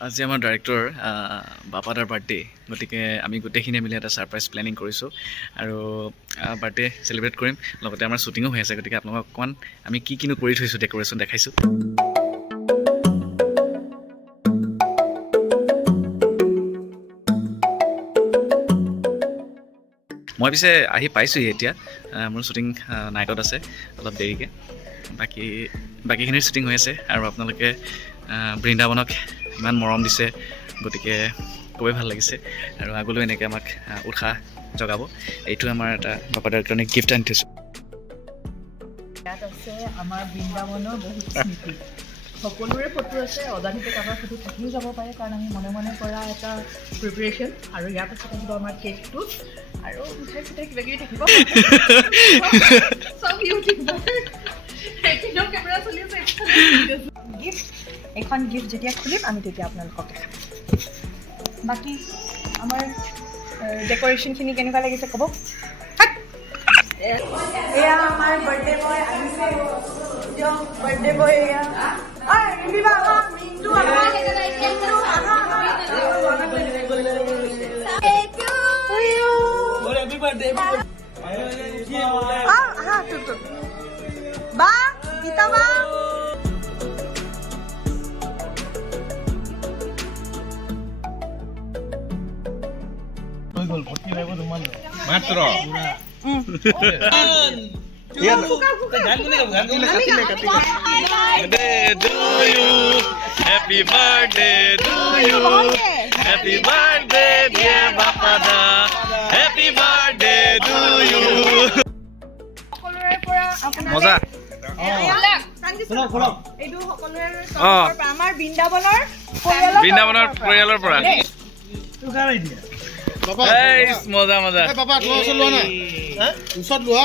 আজি আমাৰ director বাপাদাৰ birthday গতিকে আমি গোটেইখিনিয়ে মিলি এটা ছাৰপ্ৰাইজ প্লেনিং কৰিছোঁ আৰু বাৰ্থডে চেলিব্ৰেট কৰিম লগতে আমাৰ শ্বুটিঙো হৈ আছে গতিকে আপোনালোকক অকণমান আমি কি কিনো কৰি থৈছোঁ ডেক'ৰেশ্যন দেখাইছোঁ মই পিছে আহি পাইছোঁহি এতিয়া মোৰ শ্বুটিং নাইটত আছে অলপ দেৰিকৈ বাকীখিনিৰ শ্বুটিং হৈ আছে আৰু আপোনালোকে বৃন্দাবনক ইমান মৰম দিছে গতিকে খুবেই ভাল লাগিছে আৰু আগলৈ এনেকৈ আমাক উৎসাহ জগাব এইটো আমাৰ এটা বাপাদাৰ কাৰণে গিফ্ট আনি থৈছোঁ ইয়াত আছে আমাৰ বৃন্দাবনৰ বহুত স্মৃতি সকলোৰে ফটো আছে অজানিতে কাৰোবাৰ ফটো থাকিও যাব পাৰে কাৰণ আমি মনে মনে কৰা এটা প্ৰিপেৰেশ্যন আৰু ইয়াৰ পাছত থাকিব আমাৰ কেকটো আৰু মিঠাই চিঠাই কিবা কিবি থাকিব চব ইউটিউব কেমেৰা চলি আছে গিফ্ট এখন গিফ্ট যেতিয়া খুলিম আমি তেতিয়া আপোনালোকক দেখাম বাকী আমাৰ ডেক'ৰেশ্যনখিনি কেনেকুৱা লাগিছে ক'ব এয়া আমাৰ বাৰ্থডে বয় আহিছে বাৰ্থডে বয় এয়া বা গীতা বা মাত্র Happy birthday to you Happy birthday dear Bappada Happy birthday to you মজা আমাৰ বৃন্দাবনৰ পৰিয়ালৰ পৰা মজা মজা বাবা তোমাৰ ওচৰত লোৱা নাই ওচৰত লোৱা